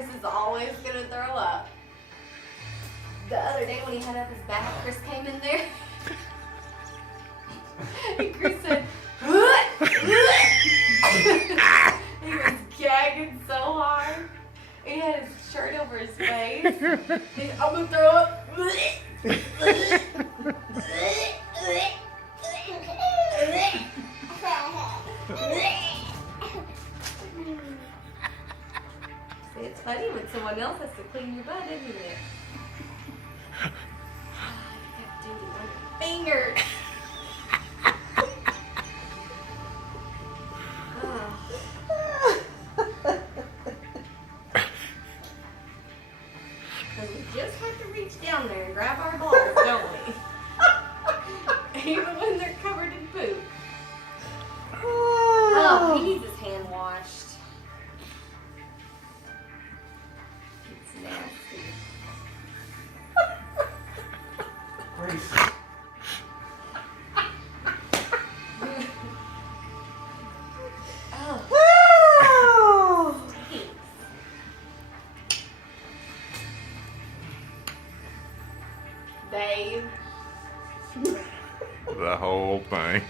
Chris is always gonna throw up. The other day when he had up his back, Chris came in there. And Chris said, he was gagging so hard. He had his shirt over his face. I'm gonna throw up. See, it's funny when someone else has to clean your butt, isn't it? You got duty on your finger. Because we just have to reach down there and grab our balls, don't we? Even when they're covered in poop. Oh, he needs his hand washed. It's nasty. Grace. Oh, stinks. Dave. The whole thing.